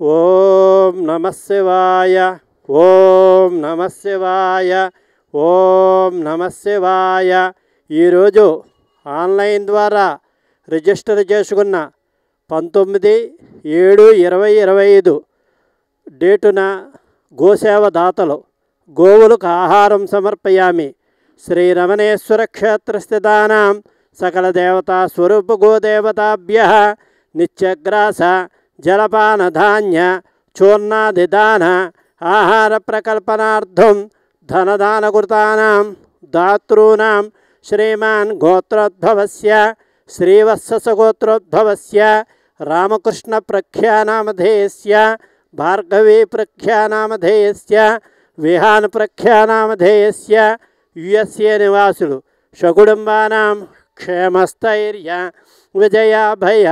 ఓం నమః శివాయ. ఓం నమః శివాయ. ఓం నమః శివాయ. ఈరోజు ఆన్లైన్ ద్వారా రిజిస్టర్ చేసుకున్న 19/7/2025 డేటున గోసేవ దాతలు గోవులకు ఆహారం సమర్పయామి. శ్రీరమణేశ్వర క్షేత్రస్థితానాం సకల దేవతా స్వరూప గోదేవతాభ్యః నిత్యగ్రాస జలపానధాన్య చూర్ణాదిదాన ఆహార ప్రకల్పనార్థం ధనదానకృతానాం దాతॄణాం శ్రీమాన్ గోత్రోద్భవస్య శ్రీవత్సగోత్రోద్భవస్య రామకృష్ణ ప్రఖ్యానామధేయస్య భార్గవీ ప్రఖ్యానామధేయస్య విహాన్ ప్రఖ్యానామధేయస్య యుఎస్ఏ నివాసులు షకుటుంబానాం క్షేమస్థైర్య విజయాభయ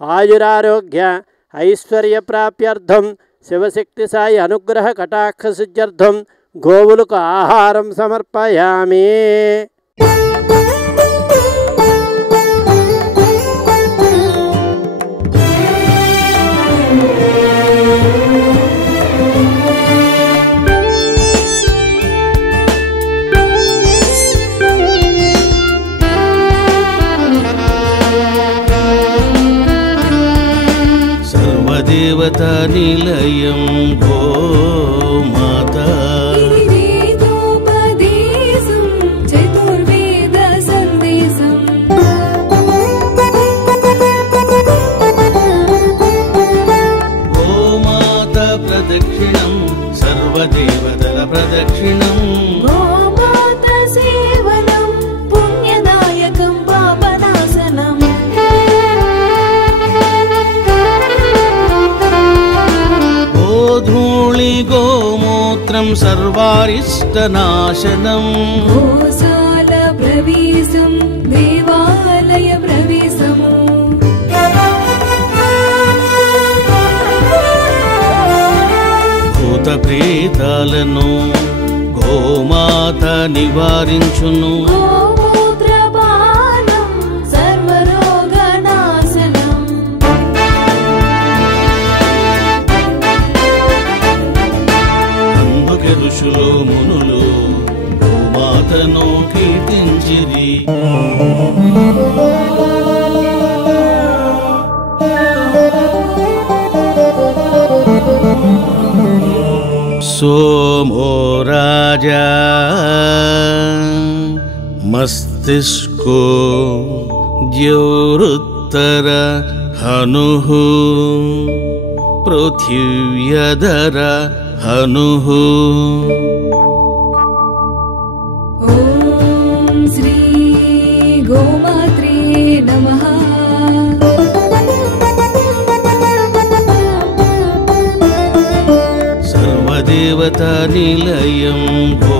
ఆయురారోగ్య ఐశ్వర్య ప్రాప్త్యర్థం శివశక్తి సాయి అనుగ్రహ కటాక్ష సిద్ధ్యర్థం గోవులకు ఆహారం సమర్పయామి. దేవతా నిలయం గోమాత చతుర్వేద సందేశం గోమాత ప్రదక్షిణం సర్వదేవతల ప్రదక్షిణం గోమాత సేవనం పుణ్యదాయకం పాపనాశనం గోధూళి గోమూత్రం సర్వారిష్టనాశనం గోశాల ప్రవేశం దేవాలయ ప్రవేశము భూత ప్రేతాలను గోమాత నివారించును గోమూత్రపానం సర్వరోగనాశనం అందుకే ఋషులు మునులు గోమాతను కీర్తించిరి. सोमो राजा मस्तिष्को द्यौरुत्तर हनुः पृथिव्यधर हनुः ఓం శ్రీ గోమాత్రే నమః. सर्वदेवता निलयं गो